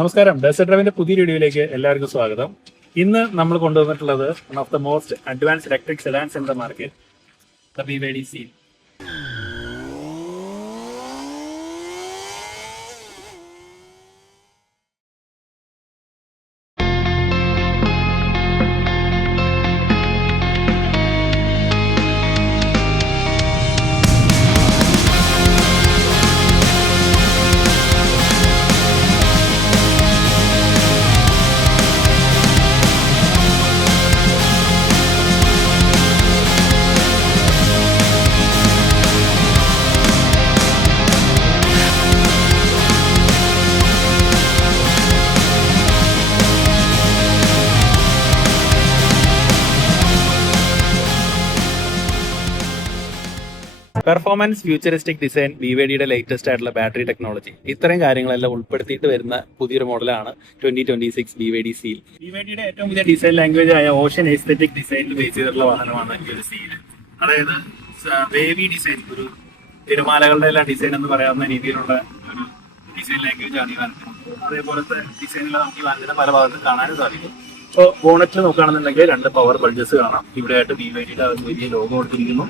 നമസ്കാരം, ഡെസേർട്ട് ഡ്രൈവിന്റെ പുതിയ വീഡിയോയിലേക്ക് എല്ലാവർക്കും സ്വാഗതം. ഇന്ന് നമ്മൾ കൊണ്ടുവന്നിട്ടുള്ളത് one of the most advance electric sedans in the market, the BYD Seal. Performance, futuristic design, BYDയുടെ ലേറ്റസ്റ്റ് ആയിട്ടുള്ള ബാറ്ററി ടെക്നോളജി, ഇത്രയും കാര്യങ്ങളെല്ലാം ഉൾപ്പെടുത്തിയിട്ട് വരുന്ന പുതിയൊരു മോഡലാണ് 2026 BYD Seal. BYDയുടെ ഏറ്റവും പുതിയ ഡിസൈൻ ലാംഗ്വേജ് ആയ ഓഷ്യൻ എസ്തെറ്റിക് ഡിസൈനിൽ ബേസ് ചെയ്തിട്ടുള്ള വാഹനമാണ് ഈ ഒരു Seal. അതായത് വേവി ഡിസൈൻ, ഒരു തിരുമാലകളുടെ എല്ലാം ഡിസൈൻ എന്ന് പറയാവുന്ന രീതിയിലുള്ള ഒരു ഡിസൈൻ ലാംഗ്വേജ് ആണ് ഈ വാഹനത്തിന്. അതേപോലത്തെ ഡിസൈനിൽ നമുക്ക് ഈ വാഹനത്തിന് പല ഭാഗത്തും കാണാനും സാധിക്കും. ഇപ്പോൾ ബോണറ്റിൽ നോക്കുകയാണെന്നുണ്ടെങ്കിൽ 2 പവർ ബൾജസ് കാണാം. ഇവിടെയായിട്ട് BYDയുടെ വലിയ ലോഗോ കൊടുത്തിരിക്കുന്നു.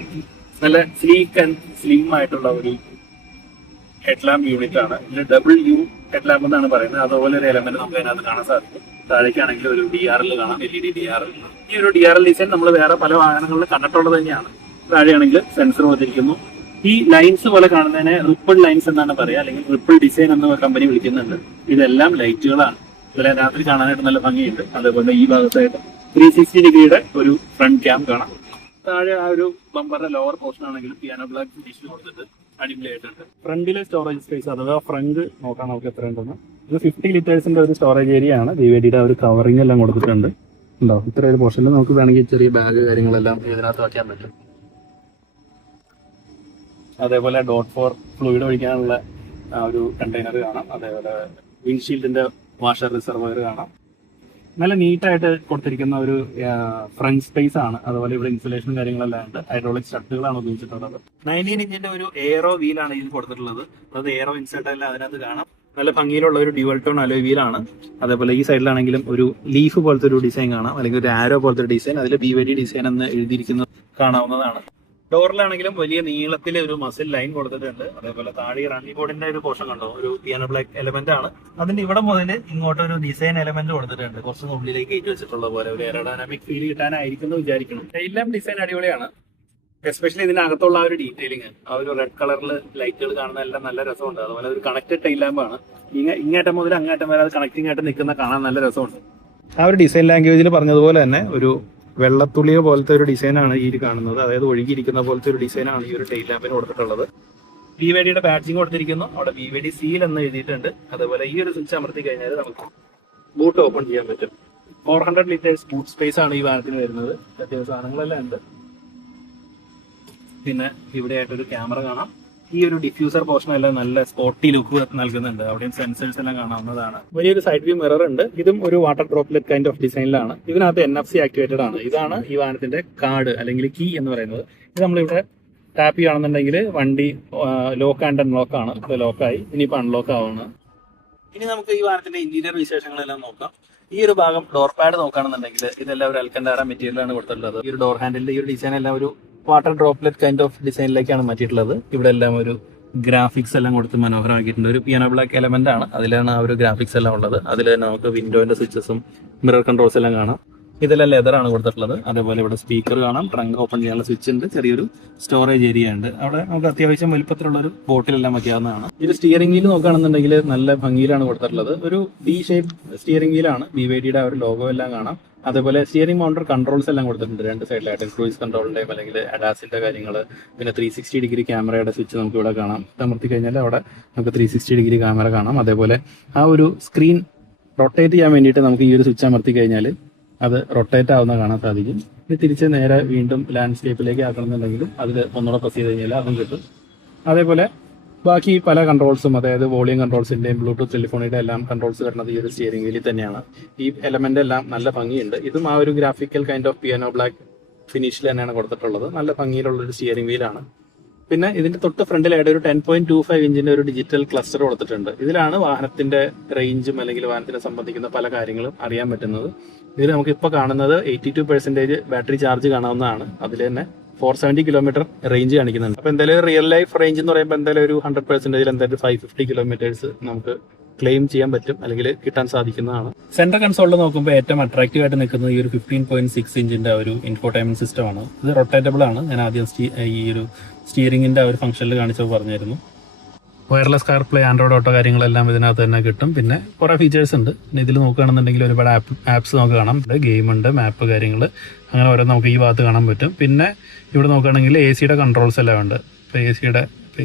നല്ല സ്ലീക്ക് ആൻഡ് സ്ലിം ആയിട്ടുള്ള ഒരു ഹെഡ്ലാമ്പ് യൂണിറ്റ് ആണ്. ഇതിന് WU ഹെഡ്ലാമ്പ് എന്നാണ് പറയുന്നത്. അതുപോലെ ഒരു എലമെന്റ് നമുക്ക് അതിനകത്ത് കാണാൻ സാധിക്കും. താഴേക്കാണെങ്കിൽ ഒരു DRL കാണാം, LED DRL. ഈ ഒരു DRL ഡിസൈൻ നമ്മൾ വേറെ പല വാഹനങ്ങളിൽ കണ്ടിട്ടുള്ളത് തന്നെയാണ്. താഴെയാണെങ്കിൽ സെൻസർ വന്നിരിക്കുന്നു. ഈ ലൈൻസ് പോലെ കാണുന്നതിനെ റിപ്പിൾ ലൈൻസ് എന്നാണ് പറയുക, അല്ലെങ്കിൽ റിപ്പിൾ ഡിസൈൻ എന്ന് കമ്പനി വിളിക്കുന്നുണ്ട്. ഇതെല്ലാം ലൈറ്റുകളാണ്. ഇതിലെ രാത്രി കാണാനായിട്ട് നല്ല ഭംഗിയുണ്ട്. അതേപോലെ ഈ ഭാഗത്തായിട്ട് 360 ഡിഗ്രിയുടെ ഒരു ഫ്രണ്ട് ക്യാം കാണാം. താഴെ ആ ഒരു ബമ്പറിന്റെ ലോവർ പോർഷൻ ആണെങ്കിലും പിയാനോ ബ്ലാക്ക് ഫിനിഷ് കൊടുത്തിട്ട് അടിപൊളിയായിട്ടുണ്ട്. ഫ്രണ്ടിലെ സ്റ്റോറേജ് സ്പേസ് അഥവാ ഫ്രണ്ട് നോക്കാം നമുക്ക് എത്ര ഉണ്ടെന്ന്. ഇത് 50 ലിറ്റേഴ്സിന്റെ ഒരു സ്റ്റോറേജ് ഏരിയ ആണ്. BYDയുടെ ഒരു കവറിംഗ് എല്ലാം കൊടുത്തിട്ടുണ്ട്. ഉണ്ടാവും ഇത്ര ഒരു പോർഷനിൽ നമുക്ക് വേണമെങ്കിൽ ചെറിയ ബാഗ് കാര്യങ്ങളെല്ലാം ഇതിനകത്ത് വയ്ക്കാൻ പറ്റും. അതേപോലെ ഡോട്ട് ഫോർ ഫ്ലൂയിഡ് ഒഴിക്കാനുള്ള ഒരു കണ്ടെയ്നർ കാണാം. അതേപോലെ വിൻഡ്ഷീൽഡിന്റെ വാഷർ റിസർവോയർ കാണാം. നല്ല നീറ്റായിട്ട് കൊടുത്തിരിക്കുന്ന ഒരു ഫ്രണ്ട് സ്പേസ് ആണ്. അതുപോലെ ഇവിടെ ഇൻസുലേഷൻ കാര്യങ്ങളെല്ലാം ഉണ്ട്. ഹൈഡ്രോളിക് സ്റ്റഡുകളാണ് ഉപയോഗിച്ചിട്ടുള്ളത്. 19 ഇഞ്ചിന്റെ ഒരു എയറോ വീലാണ് ഇതിൽ കൊടുത്തിട്ടുള്ളത്. അത് എയറോ ഇൻസേർട്ട് എല്ലാം അതിനകത്ത് കാണാം. നല്ല ഭംഗിയിലുള്ള ഒരു ഡ്യുവൽ ടോൺ അലോയ് വീലാണ്. അതേപോലെ ഈ സൈഡിലാണെങ്കിലും ഒരു ലീഫ് പോലത്തെ ഒരു ഡിസൈൻ കാണാം, അല്ലെങ്കിൽ ഒരു ആരോ പോലത്തെ ഒരു ഡിസൈൻ. അതിൽ BYD ഡിസൈൻ എന്ന് എഴുതിയിരിക്കുന്നത് കാണാവുന്നതാണ്. ഡോറിലാണെങ്കിലും വലിയ നീളത്തിൽ ഒരു മസിൽ ലൈൻ കൊടുത്തിട്ടുണ്ട്. അതേപോലെ താഴെ റണ്ണിംഗ് ബോർഡിന്റെ ഒരു പോർഷൻ കണ്ടോ, ഒരു പിയാനോ ബ്ലാക്ക് എലമെന്റ് ആണ്. അതിന്റെ ഇവിടെ മുതൽ ഇങ്ങോട്ട് ഒരു ഡിസൈൻ എലമെന്റ് കൊടുത്തിട്ടുണ്ട്. കുറച്ച് ഉള്ളിലേക്ക് കയറ്റി വെച്ചിട്ടുള്ള പോലെ ഒരു എയറോഡൈനാമിക് ഫീൽ കിട്ടാനായിരിക്കും എന്ന് വിചാരിക്കണം. എല്ലാം ഡിസൈൻ അടിപൊളിയാണ്. എസ്പെഷ്യലി ഇതിനകത്തുള്ള ആ ഒരു ഡീറ്റെയിലിംഗ്, ആ ഒരു റെഡ് കളറിൽ ലൈറ്റുകൾ കാണുന്ന എല്ലാം നല്ല രസമുണ്ട്. അതുപോലെ ഒരു കണക്റ്റഡ് ടൈൽ ലാമ്പാണ്. ഇങ്ങേറ്റം മുതൽ അങ്ങേറ്റം വരെ അത് കണക്റ്റിംഗ് ആയിട്ട് നിൽക്കുന്ന കാണാൻ നല്ല രസമുണ്ട്. ആ ഒരു ഡിസൈൻ ലാംഗ്വേജിൽ പറഞ്ഞതുപോലെ തന്നെ ഒരു വെള്ളത്തുള്ളിയ പോലത്തെ ഒരു ഡിസൈനാണ് ഈ കാണുന്നത്. അതായത് ഒഴുകിയിരിക്കുന്ന പോലത്തെ ഒരു ഡിസൈനാണ് ഈ ഒരു ടൈൽ ലാമ്പിന് കൊടുത്തിട്ടുള്ളത്. BYDയുടെ ബാഡ്ജിങ് കൊടുത്തിരിക്കുന്നു. അവിടെ BYD Seal എന്ന് എഴുതിയിട്ടുണ്ട്. അതേപോലെ ഈ ഒരു സ്വിച്ച് അമർത്തി കഴിഞ്ഞാൽ നമുക്ക് ബൂട്ട് ഓപ്പൺ ചെയ്യാൻ പറ്റും. 400 ലിറ്റേഴ്സ് ബൂട്ട് സ്പേസ് ആണ് ഈ വാഹനത്തിന് വരുന്നത്. അത്യാവശ്യം സാധനങ്ങളെല്ലാം ഉണ്ട്. പിന്നെ ഇവിടെ ആയിട്ടൊരു ക്യാമറ കാണാം. ഈ ഒരു ഡിഫ്യൂസർ പോർഷൻ എല്ലാം നല്ല സ്പോട്ടി ലുക്ക് നൽകുന്നുണ്ട്. അവിടെയും സെൻസേഴ്സ് എല്ലാം കാണാവുന്നതാണ്. വലിയൊരു സൈഡ് വ്യൂ മിറർ ഉണ്ട്. ഇതും ഒരു വാട്ടർ ഡ്രോപ്ലെറ്റ് കൈൻഡ് ഓഫ് ഡിസൈനിലാണ്. ഇതിനകത്ത് NFC ആക്ടിവേറ്റഡ് ആണ്. ഇതാണ് ഈ വാഹനത്തിന്റെ കാർഡ് അല്ലെങ്കിൽ കീ എന്ന് പറയുന്നത്. ഇത് നമ്മളിവിടെ ടാപ്പ് ചെയ്യുകയാണെന്നുണ്ടെങ്കിൽ വണ്ടി ലോക്ക് ആൻഡ് അൺലോക്ക് ആണ്. ഇത് ലോക്കായി, ഇനിയിപ്പോൾ അൺലോക്ക് ആവുകയാണ്. ഇനി നമുക്ക് ഈ വാഹനത്തിന്റെ ഇന്റീരിയർ വിശേഷങ്ങളെല്ലാം നോക്കാം. ഈ ഒരു ഭാഗം ഡോർ പാഡ് നോക്കുകയാണെന്നുണ്ടെങ്കിൽ ഇതെല്ലാം ഒരു അൽക്കണ്ടാര മെറ്റീരിയലാണ് കൊടുത്തിട്ടുള്ളത്. ഈ ഒരു ഡോർ ഹാൻഡിലിന്റെ ഈ ഒരു ഡിസൈൻ എല്ലാം ഒരു വാട്ടർ ഡ്രോപ്ലെറ്റ് കൈൻഡ് ഓഫ് ഡിസൈനിലേക്കാണ് മാറ്റിയിട്ടുള്ളത്. ഇവിടെ എല്ലാം ഒരു ഗ്രാഫിക്സ് എല്ലാം കൊടുത്ത് മനോഹരമാക്കിയിട്ടുണ്ട്. ഒരു പിയാനോ ബ്ലാക്ക് എലമെന്റ് ആണ്. അതിലാണ് ആ ഒരു ഗ്രാഫിക്സ് എല്ലാം ഉള്ളത്. അതിൽ നമുക്ക് വിൻഡോന്റെ സ്വിച്ചസും മിറർ കൺട്രോൾസ് എല്ലാം കാണാം. ഇതെല്ലാം ലെതറാണ് കൊടുത്തിട്ടുള്ളത്. അതേപോലെ ഇവിടെ സ്പീക്കർ കാണാം. ട്രങ്ക് ഓപ്പൺ ചെയ്യാനുള്ള സ്വിച്ച് ഉണ്ട്. ചെറിയൊരു സ്റ്റോറേജ് ഏരിയ ഉണ്ട്. അവിടെ നമുക്ക് അത്യാവശ്യം വലുപ്പത്തിലുള്ള ഒരു ബോട്ടിലെല്ലാം വയ്ക്കാവുന്നതാണ്. ഇത് സ്റ്റിയറിംഗ് വീൽ നോക്കുകയാണെന്നുണ്ടെങ്കിൽ നല്ല ഭംഗിയിലാണ് കൊടുത്തിട്ടുള്ളത്. ഒരു D ഷേപ്പ് സ്റ്റിയറിംഗ് വീലാണ്. BYDയുടെ ഒരു ലോഗോ എല്ലാം കാണാം. അതേപോലെ സ്റ്റിയറിംഗ് മൗണ്ടർ കൺട്രോൾസ് എല്ലാം കൊടുത്തിട്ടുണ്ട് 2 സൈഡിലായിട്ട്. ക്രൂയിസ് കൺട്രോളിന്റെയും അല്ലെങ്കിൽ അഡാസിന്റെ കാര്യങ്ങൾ, പിന്നെ 360 ഡിഗ്രി ക്യാമറയുടെ സ്വിച്ച് നമുക്ക് ഇവിടെ കാണാം. അമർത്തി കഴിഞ്ഞാൽ അവിടെ നമുക്ക് 360 ഡിഗ്രി ക്യാമറ കാണാം. അതേപോലെ ആ ഒരു സ്ക്രീൻ റൊട്ടേറ്റ് ചെയ്യാൻ വേണ്ടിയിട്ട് നമുക്ക് ഈ ഒരു സ്വിച്ച് അമർത്തി കഴിഞ്ഞാൽ അത് റൊട്ടേറ്റ് ആവുന്ന കാണാൻ സാധിക്കും. ഇനി തിരിച്ച് നേരെ വീണ്ടും ലാൻഡ്സ്കേപ്പിലേക്ക് ആക്കണമെന്നുണ്ടെങ്കിൽ അതിൽ ഒന്നുകൂടെ പ്രസ് ചെയ്ത് കഴിഞ്ഞാൽ അതും കിട്ടും. അതേപോലെ ബാക്കി പല കൺട്രോൾസും, അതായത് വോളിയം കൺട്രോൾസിന്റെയും ബ്ലൂടൂത്ത് ടെലിഫോണിയുടെ എല്ലാം കൺട്രോൾസ് വരുന്നത് ഈ ഒരു സ്റ്റിയറിംഗ് വീലിൽ തന്നെയാണ്. ഈ എലമെന്റ് എല്ലാം നല്ല ഭംഗിയുണ്ട്. ഇതും ആ ഒരു graphical kind of piano black ഫിനിഷിൽ തന്നെയാണ് കൊടുത്തിട്ടുള്ളത്. നല്ല ഭംഗിയിലുള്ള ഒരു സ്റ്റിയറിംഗ് വീലാണ്. പിന്നെ ഇതിന്റെ തൊട്ട് ഫ്രണ്ടിലായിട്ട് ഒരു 10.25 ഇഞ്ചിന്റെ ഒരു ഡിജിറ്റൽ ക്ലസ്റ്റർ കൊടുത്തിട്ടുണ്ട്. ഇതിലാണ് വാഹനത്തിന്റെ റേഞ്ചും അല്ലെങ്കിൽ വാഹനത്തിനെ സംബന്ധിക്കുന്ന പല കാര്യങ്ങളും അറിയാൻ പറ്റുന്നത്. ഇതിൽ നമുക്ക് ഇപ്പോൾ കാണുന്നത് 82% ബാറ്ററി ചാർജ് കാണാവുന്നതാണ്. അതിൽ തന്നെ 470 കിലോമീറ്റർ റേഞ്ച് കാണിക്കുന്നുണ്ട്. അപ്പോൾ എന്തായാലും റിയൽ ലൈഫ് റേഞ്ച് എന്ന് പറയുമ്പോൾ എന്തായാലും ഒരു 100% എന്തായാലും 550 കിലോമീറ്റേഴ്സ് നമുക്ക് ക്ലെയിം ചെയ്യാൻ പറ്റും അല്ലെങ്കിൽ കിട്ടാൻ സാധിക്കുന്നതാണ്. സെൻട്രൽ കൺസോളിൽ നോക്കുമ്പോൾ ഏറ്റവും അട്രാക്റ്റീവ് ആയിട്ട് നിൽക്കുന്നത് ഈ ഒരു 15.6 ഇഞ്ചിന്റെ ഒരു ഇൻഫോടൈൻമെന്റ് സിസ്റ്റം ആണ്. ഇത് റൊട്ടേറ്റബിൾ ആണ്. ഞാൻ ആദ്യം ഈ ഒരു സ്റ്റിയറിംഗിന്റെ ഒരു ഫംഗ്ഷനിൽ കാണിച്ചപ്പോൾ പറഞ്ഞായിരുന്നു. വയർലെസ് കാർപ്ലേ, ആൻഡ്രോയിഡ് ഓട്ടോ കാര്യങ്ങളെല്ലാം ഇതിനകത്ത് തന്നെ കിട്ടും. പിന്നെ കുറേ ഫീച്ചേഴ്സ് ഉണ്ട്. പിന്നെ ഇതിൽ നോക്കുകയാണെന്നുണ്ടെങ്കിൽ ഒരുപാട് ആപ്സ് നമുക്ക് കാണാം. ഗെയിം ഉണ്ട്, മാപ്പ് കാര്യങ്ങൾ, അങ്ങനെ ഓരോ നമുക്ക് ഈ ഭാഗത്ത് കാണാൻ പറ്റും. പിന്നെ ഇവിടെ നോക്കുകയാണെങ്കിൽ AC കൺട്രോൾസ് എല്ലാം ഉണ്ട്. ഇപ്പോൾ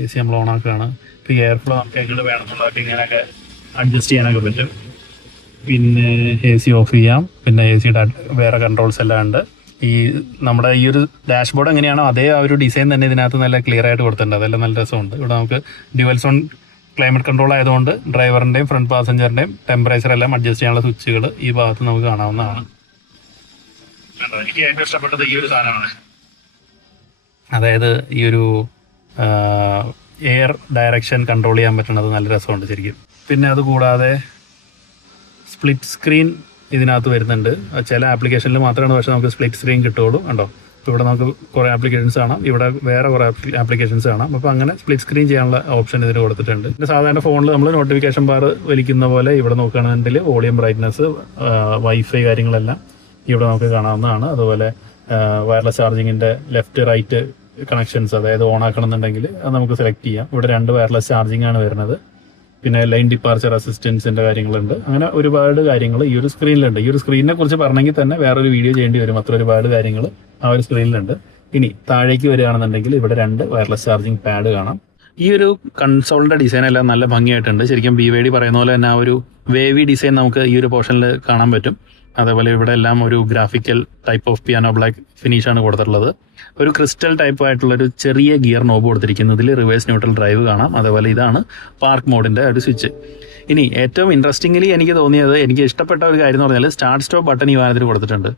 AC നമ്മൾ ഓൺ ആക്കുകയാണ്. ഇപ്പോൾ എയർ ഫ്ലോ നമുക്ക് എങ്ങനെ വേണമെന്നുള്ളതൊക്കെ ഇങ്ങനെയൊക്കെ അഡ്ജസ്റ്റ് ചെയ്യാനൊക്കെ പറ്റും. പിന്നെ AC ഓഫ് ചെയ്യാം. പിന്നെ AC വേറെ കൺട്രോൾസ് എല്ലാം ഉണ്ട്. നമ്മുടെ ഈ ഒരു ഡാഷ്ബോർഡ് എങ്ങനെയാണോ അതേ ആ ഒരു ഡിസൈൻ തന്നെ ഇതിനകത്ത് നല്ല ക്ലിയർ ആയിട്ട് കൊടുത്തിട്ടുണ്ട്. അതെല്ലാം നല്ല രസമുണ്ട്. ഇവിടെ നമുക്ക് ഡ്യുവൽ സോൺ ക്ലൈമറ്റ് കൺട്രോൾ ആയതുകൊണ്ട് ഡ്രൈവറിന്റെയും ഫ്രണ്ട് പാസഞ്ചറിന്റെയും ടെമ്പറേച്ചർ എല്ലാം അഡ്ജസ്റ്റ് ചെയ്യാനുള്ള സ്വിച്ചുകൾ ഈ ഭാഗത്ത് നമുക്ക് കാണാവുന്നതാണ്. എനിക്ക് ഏറ്റവും ഇഷ്ടപ്പെട്ടത് ഈ ഒരു സാധനമാണ്. അതായത് ഈ ഒരു എയർ ഡയറക്ഷൻ കൺട്രോൾ ചെയ്യാൻ പറ്റുന്നത് നല്ല രസമുണ്ട് ശരിക്കും. പിന്നെ അതുകൂടാതെ സ്പ്ലിറ്റ് സ്ക്രീൻ ഇതിനകത്ത് വരുന്നുണ്ട്. ചില ആപ്ലിക്കേഷനിൽ മാത്രമാണ് പക്ഷേ നമുക്ക് സ്പ്ലിറ്റ് സ്ക്രീൻ കിട്ടുള്ളൂ. കണ്ടോ, ഇവിടെ നമുക്ക് കുറേ ആപ്ലിക്കേഷൻസ് കാണാം, ഇവിടെ വേറെ കുറേ ആപ്ലിക്കേഷൻസ് കാണാം. അപ്പോൾ അങ്ങനെ സ്പ്ലിറ്റ് സ്ക്രീൻ ചെയ്യാനുള്ള ഓപ്ഷൻ ഇതിന് കൊടുത്തിട്ടുണ്ട്. പിന്നെ സാധാരണ ഫോണിൽ നമ്മൾ നോട്ടിഫിക്കേഷൻ ബാർ വലിക്കുന്ന പോലെ ഇവിടെ നോക്കുകയാണെന്നുണ്ടെങ്കിൽ വോളിയം, ബ്രൈറ്റ്നസ്, വൈഫൈ കാര്യങ്ങളെല്ലാം ഇവിടെ നമുക്ക് കാണാവുന്നതാണ്. അതുപോലെ വയർലെസ് ചാർജിങ്ങിൻ്റെ ലെഫ്റ്റ് റൈറ്റ് കണക്ഷൻസ്, അതായത് ഓൺ ആക്കണമെന്നുണ്ടെങ്കിൽ അത് നമുക്ക് സെലക്ട് ചെയ്യാം. ഇവിടെ 2 വയർലെസ് ചാർജിങ് ആണ് വരുന്നത്. പിന്നെ ലൈൻ ഡിപ്പാർച്ചർ അസിസ്റ്റൻസിന്റെ കാര്യങ്ങളുണ്ട്. അങ്ങനെ ഒരുപാട് കാര്യങ്ങൾ ഈ ഒരു സ്ക്രീനിലുണ്ട്. ഈ ഒരു സ്ക്രീനിനെ കുറിച്ച് പറഞ്ഞെങ്കിൽ തന്നെ വേറൊരു വീഡിയോ ചെയ്യേണ്ടി വരും. അത്ര ഒരുപാട് കാര്യങ്ങൾ ആ ഒരു സ്ക്രീനിലുണ്ട്. ഇനി താഴേക്ക് വരികയാണെന്നുണ്ടെങ്കിൽ ഇവിടെ 2 വയർലെസ് ചാർജിങ് പാഡ് കാണാം. ഈ ഒരു കൺസോളിന്റെ ഡിസൈൻ എല്ലാം നല്ല ഭംഗിയായിട്ടുണ്ട്. ശരിക്കും BYD പറയുന്ന പോലെ തന്നെ ആ ഒരു വേവി ഡിസൈൻ നമുക്ക് ഈ ഒരു പോർഷനിൽ കാണാൻ പറ്റും. അതേപോലെ ഇവിടെ എല്ലാം ഒരു graphical type of piano black ഫിനിഷാണ് കൊടുത്തിട്ടുള്ളത്. ഒരു ക്രിസ്റ്റൽ ടൈപ്പ് ആയിട്ടുള്ള ഒരു ചെറിയ ഗിയർ നോബ് കൊടുത്തിരിക്കുന്നതിൽ റിവേഴ്സ് ന്യൂട്രൽ ഡ്രൈവ് കാണാം. അതേപോലെ ഇതാണ് പാർക്ക് മോഡിന്റെ ഒരു സ്വിച്ച്. ഇനി ഏറ്റവും ഇൻട്രസ്റ്റിംഗ്ലി എനിക്ക് തോന്നിയത്, എനിക്ക് ഇഷ്ടപ്പെട്ട ഒരു കാര്യം എന്ന് പറഞ്ഞാൽ സ്റ്റാർട്ട് സ്റ്റോപ്പ് ബട്ടൺ ഈ വാഹനത്തിൽ കൊടുത്തിട്ടുണ്ട്.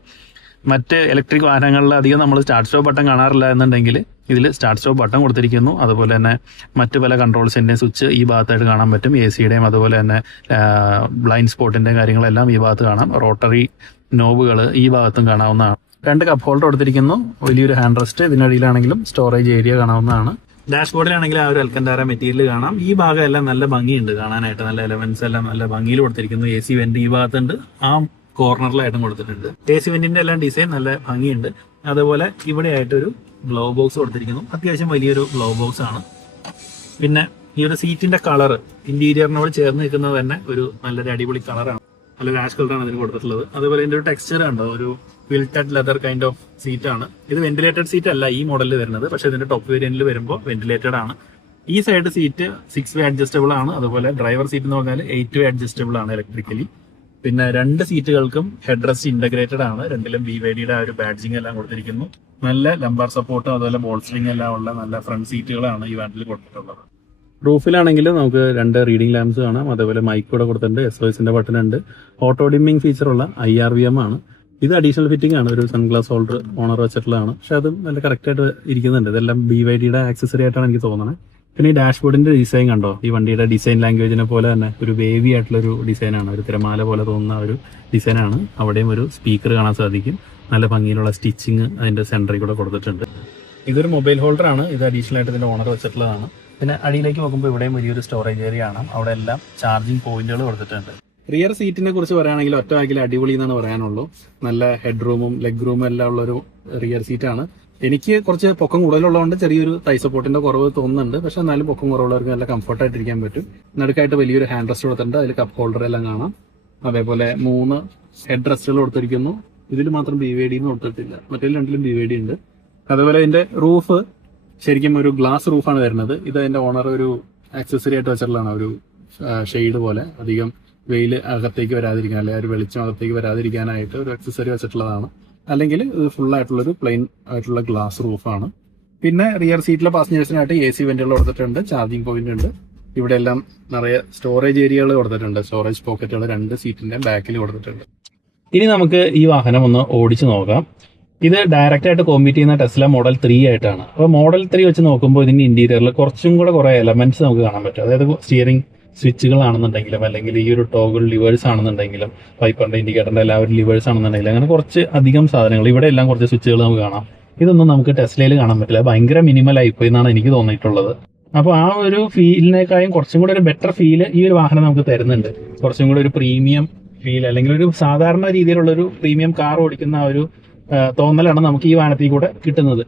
മറ്റ് ഇലക്ട്രിക് വാഹനങ്ങളിൽ അധികം നമ്മൾ സ്റ്റാർട്ട് സ്റ്റോപ്പ് ബട്ടൺ കാണാറില്ല എന്നുണ്ടെങ്കിൽ ഇതിൽ സ്റ്റാർട്ട് സ്റ്റോപ്പ് ബട്ടൺ കൊടുത്തിരിക്കുന്നു. അതുപോലെ തന്നെ മറ്റ് പല കൺട്രോൾസിൻ്റെയും സ്വിച്ച് ഈ ഭാഗത്തായിട്ട് കാണാൻ പറ്റും. AC അതുപോലെ തന്നെ ബ്ലൈൻഡ് സ്പോട്ടിൻ്റെയും കാര്യങ്ങളെല്ലാം ഈ ഭാഗത്ത് കാണാം. റോട്ടറി നോബുകൾ ഈ ഭാഗത്തും കാണാവുന്നതാണ്. 2 കപ്പ് ഹോൾഡർ കൊടുത്തിരിക്കുന്നു, വലിയൊരു ഹാൻഡ് റെസ്റ്റ്, ഇതിനടിയിലാണെങ്കിലും സ്റ്റോറേജ് ഏരിയ കാണാവുന്നതാണ്. ഡാഷ്ബോർഡിലാണെങ്കിൽ ആ ഒരു അൽക്കന്താര മെറ്റീരിയൽ കാണാം. ഈ ഭാഗം എല്ലാം നല്ല ഭംഗിയുണ്ട് കാണാനായിട്ട്. നല്ല എലമെന്റ്സ് എല്ലാം നല്ല ഭംഗിയിൽ കൊടുത്തിരിക്കുന്നു. AC വെന്റ് ഈ ഭാഗത്തുണ്ട്, ആ കോർണറിലായിട്ടും കൊടുത്തിട്ടുണ്ട്. AC വെന്റിന്റെ എല്ലാം ഡിസൈൻ നല്ല ഭംഗിയുണ്ട്. അതുപോലെ ഇവിടെ ആയിട്ടൊരു ഗ്ലോ ബോക്സ് കൊടുത്തിരിക്കുന്നു. അത്യാവശ്യം വലിയൊരു ഗ്ലോ ബോക്സ് ആണ്. പിന്നെ ഈ ഒരു സീറ്റിന്റെ കളർ ഇന്റീരിയറിനോട് ചേർന്ന് നിൽക്കുന്നത് തന്നെ ഒരു നല്ലൊരു അടിപൊളി കളറാണ്. നല്ലൊരു ആഷ് കളറാണ് ഇതിന് കൊടുത്തിട്ടുള്ളത്. അതുപോലെ ഇതിന്റെ ഒരു ടെക്സ്ചർ ഉണ്ടോ, ഒരു ക്വിൽറ്റഡ് ലെതർ കൈൻഡ് ഓഫ് സീറ്റ് ആണ്. ഇത് വെന്റിലേറ്റഡ് സീറ്റ് അല്ല ഈ മോഡലിൽ വരുന്നത്, പക്ഷേ ഇതിന്റെ ടോപ്പ് വേരിയന്റിൽ വരുമ്പോൾ വെന്റിലേറ്റഡ് ആണ്. ഈ സൈഡ് സീറ്റ് 6 വേ അഡ്ജസ്റ്റബിൾ ആണ്. അതുപോലെ ഡ്രൈവർ സീറ്റ് എന്ന് പറഞ്ഞാൽ 8 വേ അഡ്ജസ്റ്റബിൾ ആണ് ഇലക്ട്രിക്കലി. പിന്നെ 2 സീറ്റുകൾക്കും ഹെഡ് റെസ്റ്റ് ഇന്റഗ്രേറ്റഡ് ആണ്. രണ്ടിലും BYD ആ ഒരു ബാഡ്ജിങ് എല്ലാം കൊടുത്തിരിക്കുന്നു. നല്ല ലംബാർ സപ്പോർട്ടും അതുപോലെ ബോൾസ്റ്ററിംഗ് എല്ലാം ഉള്ള നല്ല ഫ്രണ്ട് സീറ്റുകളാണ് ഈ വാനിൽ കൊടുത്തിട്ടുള്ളത്. റൂഫിലാണെങ്കിൽ നമുക്ക് 2 റീഡിംഗ് ലാംപ്സ് കാണാം. അതേപോലെ മൈക്ക് കൂടെ കൊടുത്തിട്ടുണ്ട്. SOSന്റെ ബട്ടൺ ഉണ്ട്. ഓട്ടോ ഡിമ്മിങ് ഫീച്ചറുള്ള IRVM ആണ്. ഇത് അഡീഷണൽ ഫിറ്റിംഗ് ആണ്. ഒരു സൺഗ്ലാസ് ഹോൾഡർ ഓണർ വെച്ചിട്ടുള്ളതാണ്. പക്ഷെ അത് നല്ല കറക്റ്റ് ആയിട്ട് ഇരിക്കുന്നുണ്ട്. ഇതെല്ലാം BYD ആക്സസറി ആയിട്ടാണ് എനിക്ക് തോന്നുന്നത്. പിന്നെ ഈ ഡാഷ്ബോർഡിന്റെ ഡിസൈൻ കണ്ടോ, ഈ വണ്ടിയുടെ ഡിസൈൻ ലാംഗ്വേജിനെ പോലെ തന്നെ ഒരു വേവി ആയിട്ടുള്ള ഒരു ഡിസൈനാണ്. ഒരു തിരമാല പോലെ തോന്നുന്ന ഒരു ഡിസൈനാണ്. അവിടെയും ഒരു സ്പീക്കർ കാണാൻ സാധിക്കും. നല്ല ഭംഗിയിലുള്ള സ്റ്റിച്ചിങ് അതിന്റെ സെന്ററിൽ കൂടെ കൊടുത്തിട്ടുണ്ട്. ഇതൊരു മൊബൈൽ ഹോൾഡർ ആണ്. ഇത് അഡീഷണൽ ആയിട്ട് ഇതിന്റെ ഓണർ വെച്ചിട്ടുള്ളതാണ്. പിന്നെ അടിയിലേക്ക് നോക്കുമ്പോൾ ഇവിടെയും വലിയൊരു സ്റ്റോറേജ് ഏരിയ ആണ്. അവിടെ എല്ലാം ചാർജിങ് പോയിന്റുകൾ കൊടുത്തിട്ടുണ്ട്. റിയർ സീറ്റിനെ കുറിച്ച് പറയുകയാണെങ്കിൽ ഒറ്റ വാക്കിൽ അടിപൊളി എന്നാണ് പറയാനുള്ളൂ. നല്ല ഹെഡ് റൂമും ലെഗ് റൂമും എല്ലാം ഉള്ള ഒരു റിയർ സീറ്റാണ്. എനിക്ക് കുറച്ച് പൊക്കം കൂടുതലുള്ളതുകൊണ്ട് ചെറിയൊരു തൈ സപ്പോർട്ടിന്റെ കുറവ് തോന്നുന്നുണ്ട്. പക്ഷെ എന്നാലും പൊക്കം കുറവുള്ളവർക്ക് നല്ല കംഫർട്ടായിട്ട് ഇരിക്കാൻ പറ്റും. നടുക്കായിട്ട് വലിയൊരു ഹാൻഡ് റെസ്റ്റ് കൊടുത്തിട്ടുണ്ട്. അതിൽ കപ്പ് ഹോൾഡർ എല്ലാം കാണാം. അതേപോലെ 3 ഹെഡ് റെസ്റ്റുകൾ കൊടുത്തിരിക്കുന്നു. ഇതിൽ മാത്രം BYD കൊടുത്തിട്ടില്ല, മറ്റേ രണ്ടിലും BYD ഉണ്ട്. അതുപോലെ ഇതിന്റെ റൂഫ് ശരിക്കും ഒരു ഗ്ലാസ് റൂഫാണ് വരുന്നത്. ഇത് അതിന്റെ ഓണർ ഒരു ആക്സസറി ആയിട്ട് വെച്ചിട്ടുള്ളതാണ്. ഒരു ഷെയ്ഡ് പോലെ അധികം വെയിൽ അകത്തേക്ക് വരാതിരിക്കാൻ, അല്ലെങ്കിൽ ഒരു വെളിച്ചം അകത്തേക്ക് വരാതിരിക്കാനായിട്ട് ഒരു ആക്സസറി വെച്ചിട്ടുള്ളതാണ്. അല്ലെങ്കിൽ ഇത് ഫുൾ ആയിട്ടുള്ളൊരു പ്ലെയിൻ ആയിട്ടുള്ള ഗ്ലാസ് റൂഫാണ്. പിന്നെ റിയർ സീറ്റിലെ പാസഞ്ചേഴ്സിനായിട്ട് AC വെന്റുകൾ കൊടുത്തിട്ടുണ്ട്. ചാർജിങ് പോയിന്റ് ഉണ്ട്. ഇവിടെ എല്ലാം നിറയെ സ്റ്റോറേജ് ഏരിയകൾ കൊടുത്തിട്ടുണ്ട്. സ്റ്റോറേജ് പോക്കറ്റുകൾ 2 സീറ്റിന്റെ ബാക്കിൽ കൊടുത്തിട്ടുണ്ട്. ഇനി നമുക്ക് ഈ വാഹനം ഒന്ന് ഓടിച്ചു നോക്കാം. ഇത് ഡയറക്റ്റ് ആയിട്ട് കോമ്പീറ്റ് ചെയ്യുന്ന ടെസ്ല മോഡൽ 3 ആയിട്ടാണ്. അപ്പോൾ മോഡൽ 3 വെച്ച് നോക്കുമ്പോൾ ഇതിന്റെ ഇന്റീരിയറിൽ കുറച്ചും കൂടെ കുറെ എലമെന്റ്സ് നമുക്ക് കാണാൻ പറ്റും. അതായത് സ്റ്റിയറിംഗ് സ്വിച്ചുകളാണെന്നുണ്ടെങ്കിലും അല്ലെങ്കിൽ ഈ ഒരു ടോഗിൾ ലിവേഴ്സ് ആണെന്നുണ്ടെങ്കിലും വൈപ്പറിന്റെ ഇൻഡിക്കേറ്ററിന്റെ എല്ലാവരും ലിവേഴ്സ് ആണെന്നുണ്ടെങ്കിലും അങ്ങനെ കുറച്ച് അധികം സാധനങ്ങൾ ഇവിടെ എല്ലാം കുറച്ച് സ്വിച്ചുകൾ നമുക്ക് കാണാം. ഇതൊന്നും നമുക്ക് ടെസ്ലയിൽ കാണാൻ പറ്റില്ല. ഭയങ്കര മിനിമൽ ആയിപ്പോയി എന്നാണ് എനിക്ക് തോന്നിയിട്ടുള്ളത്. അപ്പോൾ ആ ഒരു ഫീലിനേക്കാളും കുറച്ചും കൂടെ ഒരു ബെറ്റർ ഫീൽ ഈ ഒരു വാഹനം നമുക്ക് തരുന്നുണ്ട്. കുറച്ചും കൂടെ ഒരു പ്രീമിയം ഫീൽ അല്ലെങ്കിൽ ഒരു സാധാരണ രീതിയിലുള്ള ഒരു പ്രീമിയം കാർ ഓടിക്കുന്ന ആ ഒരു തോന്നലാണ് നമുക്ക് ഈ വാഹനത്തിൽ കൂടെ കിട്ടുന്നത്.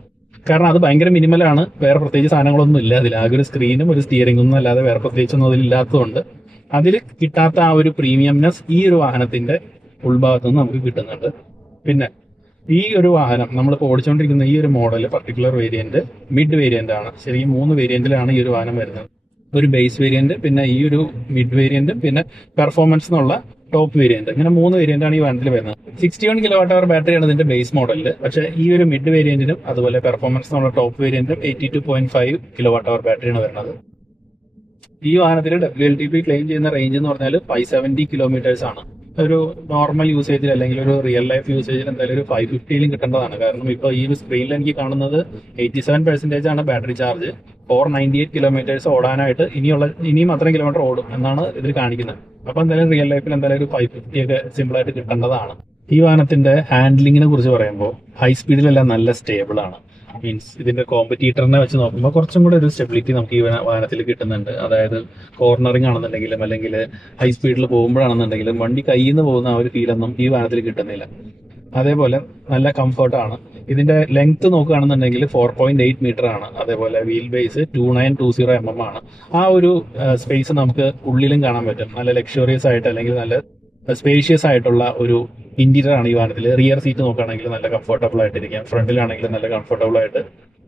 കാരണം അത് ഭയങ്കര മിനിമലാണ്. വേറെ പ്രത്യേകിച്ച് സാധനങ്ങളൊന്നും ഇല്ല അതിൽ. ആകെ ഒരു സ്ക്രീനും ഒരു സ്റ്റിയറിംഗും ഒന്നും അല്ലാതെ വേറെ പ്രത്യേകിച്ചൊന്നും അതിലില്ലാത്തതുകൊണ്ട് അതിൽ കിട്ടാത്ത ആ ഒരു പ്രീമിയംനെസ് ഈ ഒരു വാഹനത്തിന്റെ ഉൾഭാഗത്ത് നിന്ന് നമുക്ക് കിട്ടുന്നുണ്ട്. പിന്നെ ഈ ഒരു വാഹനം നമ്മളിപ്പോൾ ഓടിച്ചുകൊണ്ടിരിക്കുന്ന ഈ ഒരു model particular variant mid variant ആണ്. ശരിക്കും 3 വേരിയന്റിലാണ് ഈ ഒരു വാഹനം വരുന്നത്. ഒരു ബേസ് വേരിയന്റ്, പിന്നെ ഈ ഒരു മിഡ് വേരിയന്റ്, പിന്നെ പെർഫോമൻസ് എന്നുള്ള ടോപ്പ് വേരിയന്റ്. ഇങ്ങനെ 3 വേരിയന്റ് ആണ് ഈ വാഹനത്തിൽ വരുന്നത്. 61 kWh ബാറ്ററിയാണ് ഇതിന്റെ ബേസ് മോഡലിൽ. പക്ഷേ ഈ ഒരു മിഡ് വേരിയന്റിനും അതുപോലെ പെർഫോമൻസ് എന്നുള്ള ടോപ്പ് വേരിയന്റും 82.5 kWh ബാറ്ററിയാണ് വരുന്നത്. ഈ വാഹനത്തിൽ WLTP ക്ലെയിം ചെയ്യുന്ന റേഞ്ച് എന്ന് പറഞ്ഞാൽ 570 കിലോമീറ്റേഴ്സ് ആണ്. ഒരു നോർമൽ യൂസേജിൽ അല്ലെങ്കിൽ ഒരു റിയൽ ലൈഫ് യൂസേജിൽ എന്തായാലും ഒരു 550 കിട്ടേണ്ടതാണ്. കാരണം ഇപ്പോൾ ഈ ഒരു സ്ക്രീനിൽ എനിക്ക് കാണുന്നത് 87% ആണ് ബാറ്ററി ചാർജ്. 498 കിലോമീറ്റേഴ്സ് ഓടാനായിട്ട് ഇനിയും അത്രയും കിലോമീറ്റർ ഓടും എന്നാണ് ഇതിൽ കാണിക്കുന്നത്. അപ്പോൾ എന്തായാലും റിയൽ ലൈഫിൽ എന്തായാലും ഒരു 550 ഒക്കെ സിമ്പിളായിട്ട് കിട്ടേണ്ടതാണ്. ഈ വാഹനത്തിന്റെ ഹാൻഡ്ലിങ്ങിനെ കുറിച്ച് പറയുമ്പോൾ ഹൈ സ്പീഡിലെല്ലാം നല്ല സ്റ്റേബിൾ ആണ്. മീൻസ് ഇതിന്റെ കോമ്പറ്റീറ്ററിനെ വെച്ച് നോക്കുമ്പോൾ കുറച്ചും കൂടെ ഒരു സ്റ്റെബിലിറ്റി നമുക്ക് ഈ വാഹനത്തിൽ കിട്ടുന്നുണ്ട്. അതായത് കോർണറിങ് ആണെന്നുണ്ടെങ്കിലും അല്ലെങ്കിൽ ഹൈ സ്പീഡിൽ പോകുമ്പോഴാണെന്നുണ്ടെങ്കിലും വണ്ടി കയ്യിൽ നിന്ന് പോകുന്ന ആ ഒരു ഫീലൊന്നും ഈ വാഹനത്തിൽ കിട്ടുന്നില്ല. അതേപോലെ നല്ല കംഫർട്ടാണ്. ഇതിന്റെ ലെങ്ത് നോക്കുകയാണെന്നുണ്ടെങ്കിൽ 4.8 മീറ്റർ ആണ്. അതേപോലെ വീൽ ബേസ് 2920 mm ആണ്. ആ ഒരു സ്പേസ് നമുക്ക് ഉള്ളിലും കാണാൻ പറ്റും. നല്ല ലക്ഷറിയസ് ആയിട്ട് അല്ലെങ്കിൽ നല്ല സ്പേഷ്യസ് ആയിട്ടുള്ള ഒരു ഇന്റീരിയർ ആണ് ഈ വാഹനത്തിൽ. റിയർ സീറ്റ് നോക്കുകയാണെങ്കിൽ നല്ല കംഫർട്ടബിൾ ആയിട്ട് ഇരിക്കാം. ഫ്രണ്ടിലാണെങ്കിൽ നല്ല കംഫർട്ടബിൾ ആയിട്ട്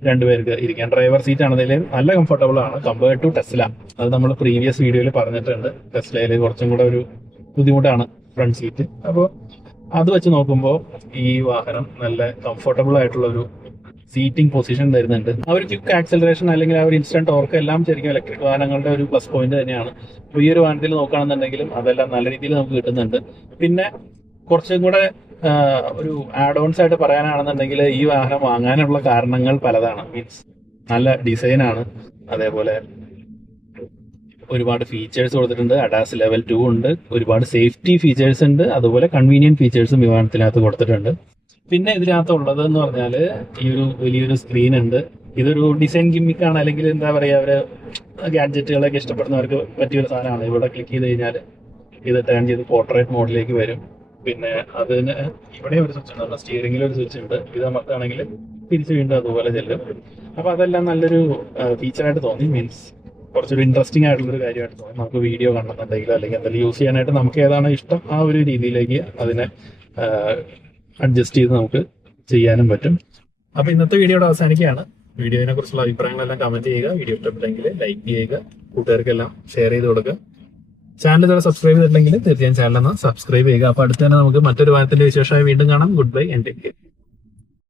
രണ്ടുപേർക്ക് ഇരിക്കാം. ഡ്രൈവർ സീറ്റ് ആണെങ്കിലും നല്ല കംഫർട്ടബിൾ ആണ് കമ്പയർഡ് ടു ടെസ്ല. അത് നമ്മൾ പ്രീവിയസ് വീഡിയോയിൽ പറഞ്ഞിട്ടുണ്ട്. ടെസ്ലയിൽ കുറച്ചും കൂടെ ഒരു ബുദ്ധിമുട്ടാണ് ഫ്രണ്ട് സീറ്റ്. അപ്പോൾ അത് വെച്ച് നോക്കുമ്പോൾ ഈ വാഹനം നല്ല കംഫർട്ടബിൾ ആയിട്ടുള്ള ഒരു സീറ്റിംഗ് പൊസിഷൻ തരുന്നുണ്ട്. ആ ഒരു ക്വിക്ക് ആക്സലറേഷൻ അല്ലെങ്കിൽ ആ ഒരു ഇൻസ്റ്റന്റ് ടോർക്ക് എല്ലാം ശരിക്കും ഇലക്ട്രിക് വാഹനങ്ങളുടെ ഒരു പ്ലസ് പോയിന്റ് തന്നെയാണ്. അപ്പോൾ ഈ ഒരു വാഹനത്തിൽ നോക്കുകയാണെന്നുണ്ടെങ്കിലും അതെല്ലാം നല്ല രീതിയിൽ നമുക്ക് കിട്ടുന്നുണ്ട്. പിന്നെ കുറച്ചും കൂടെ ഒരു ആഡ് ഓൺസ് ആയിട്ട് പറയാനാണെന്നുണ്ടെങ്കിൽ ഈ വാഹനം വാങ്ങാനുള്ള കാരണങ്ങൾ പലതാണ്. മീൻസ് നല്ല ഡിസൈനാണ്, അതേപോലെ ഒരുപാട് ഫീച്ചേഴ്സ് കൊടുത്തിട്ടുണ്ട്. അഡാസ് ലെവൽ 2 ഉണ്ട്, ഒരുപാട് സേഫ്റ്റി ഫീച്ചേഴ്സ് ഉണ്ട്, അതുപോലെ കൺവീനിയന്റ് ഫീച്ചേഴ്സും ഈ വാഹനത്തിനകത്ത് കൊടുത്തിട്ടുണ്ട്. പിന്നെ ഇതിനകത്ത് ഉള്ളത് എന്ന് പറഞ്ഞാൽ ഈ ഒരു വലിയൊരു സ്ക്രീൻ ഉണ്ട്. ഇതൊരു ഡിസൈൻ ഗിമ്മിക്കാണ്, അല്ലെങ്കിൽ എന്താ പറയുക, അവര് ഗാഡ്ജറ്റുകളൊക്കെ ഇഷ്ടപ്പെടുന്നവർക്ക് പറ്റിയൊരു സാധനമാണ്. ഇവിടെ ക്ലിക്ക് ചെയ്ത് കഴിഞ്ഞാൽ ഇത് ടേൺ ചെയ്ത് പോർട്രേറ്റ് മോഡിലേക്ക് വരും. പിന്നെ അതിന് ഇവിടെ ഒരു സ്വിച്ച് ഉണ്ട്, സ്റ്റിയറിംഗിൽ ഒരു സ്വിച്ച് ഉണ്ട്. ഇത് നമുക്കാണെങ്കിൽ തിരിച്ച് വീണ്ടും അതുപോലെ ചെല്ലും. അപ്പോൾ അതെല്ലാം നല്ലൊരു ഫീച്ചറായിട്ട് തോന്നി. മീൻസ് കുറച്ചൊരു ഇൻട്രസ്റ്റിംഗ് ആയിട്ടുള്ളൊരു കാര്യമായിട്ട് തോന്നി. നമുക്ക് വീഡിയോ കാണുന്നുണ്ടെങ്കിലോ അല്ലെങ്കിൽ എന്തെങ്കിലും യൂസ് ചെയ്യാനായിട്ട് നമുക്ക് ഏതാണ് ഇഷ്ടം ആ ഒരു രീതിയിലേക്ക് അതിനെ അഡ്ജസ്റ്റ് ചെയ്ത് നമുക്ക് ചെയ്യാനും പറ്റും. അപ്പോൾ ഇന്നത്തെ വീഡിയോയുടെ അവസാനിക്കുകയാണ്. വീഡിയോനെ കുറിച്ചുള്ള അഭിപ്രായങ്ങളെല്ലാം കമന്റ് ചെയ്യുക. വീഡിയോ ഇഷ്ടപ്പെട്ടെങ്കിൽ ലൈക്ക് ചെയ്യുക, കൂട്ടുകാർക്കെല്ലാം ഷെയർ ചെയ്ത് കൊടുക്കുക. ചാനൽ ഇതുവരെ സബ്സ്ക്രൈബ് ചെയ്തിട്ടില്ലെങ്കിൽ തീർച്ചയായും ചാനൽ ഒന്ന് സബ്സ്ക്രൈബ് ചെയ്യുക. അപ്പോൾ അടുത്ത് തന്നെ നമുക്ക് മറ്റൊരു വാരത്തിന്റെ വിശേഷമായി വീണ്ടും കാണാം. Good bye and take care.